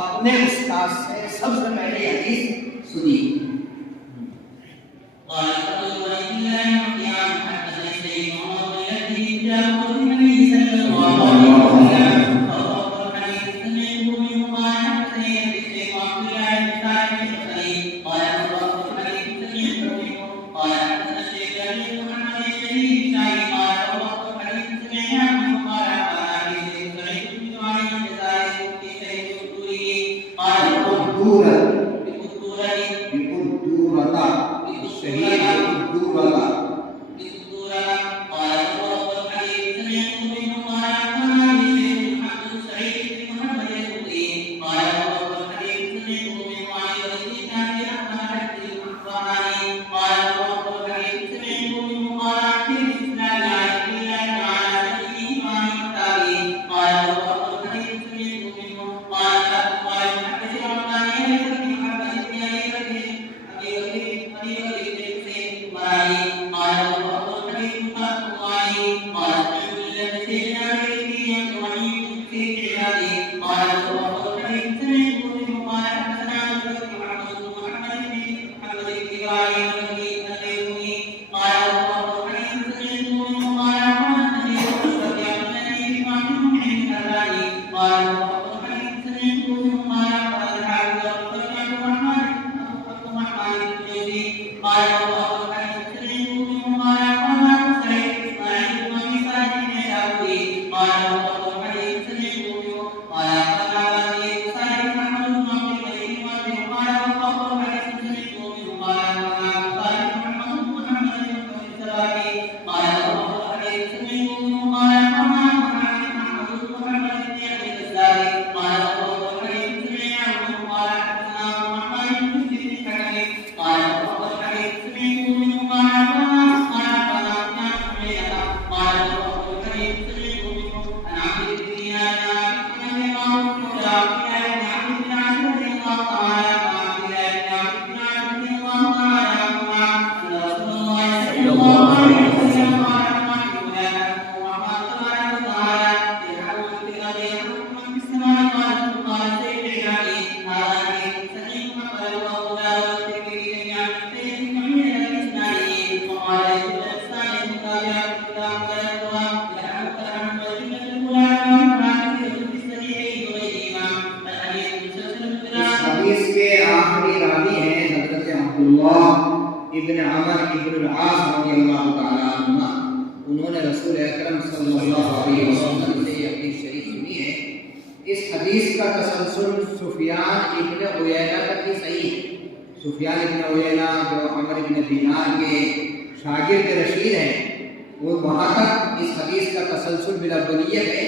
अपने उस्ताद से सबसे पहले हदीस सुनी। इब्न अमर इब्न आस रज़ियल्लाहु ताला अन्हुमा, उन्होंने रसूल अकरम सल्लल्लाहु अलैहि वसल्लम से ये हदीस शरीफ सुनी है। इस हदीस का तसलसल सुफियान इब्न उयैना तक ही सही है। सुफियान इब्न उयैना जो अमर इब्न दीनार के शागिर्द रशीद हैं, वो वहाँ तक इस हदीस का तसलसल बिल अव्वलियत है,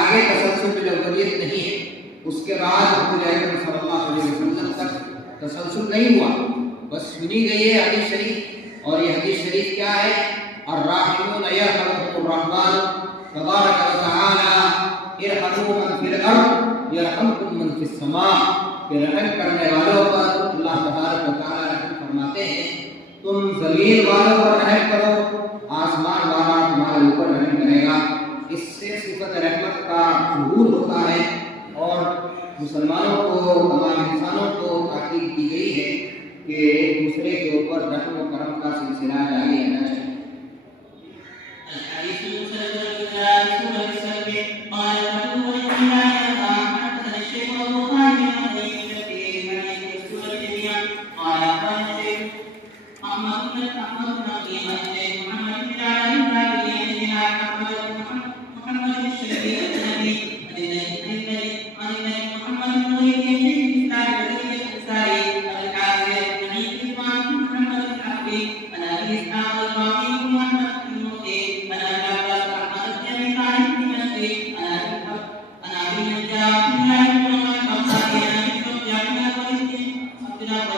आगे तसलसल बिल अव्वलियत नहीं है। उसके बाद हुज़ूर अकरम सल्लल्लाहु अलैहि वसल्लम तक तसलसल नहीं हुआ, बस सुनी गई है हदीस शरीफ। और ये हदीस शरीफ क्या है? अर्राहिमून यरहमुहुर रहमान तबारक व तआला इरहमू मन फिल अर्द यरहमुकुम मन फिस समा। कि रहम करने वालों पर अल्लाह तबारक व तआला रहम फरमाते हैं, तुम ज़मीन वालों पर रहम करो, आसमान वाला तुम्हारे ऊपर रहम करेगा। इससे सिफत रहमत का ज़ुहूर होता है और मुसलमानों को, तमाम इंसानों को ताकीद की गई है कि एक दूसरे के ऊपर रहम व करम का सिलसिला जारी रहना चाहिए। बिना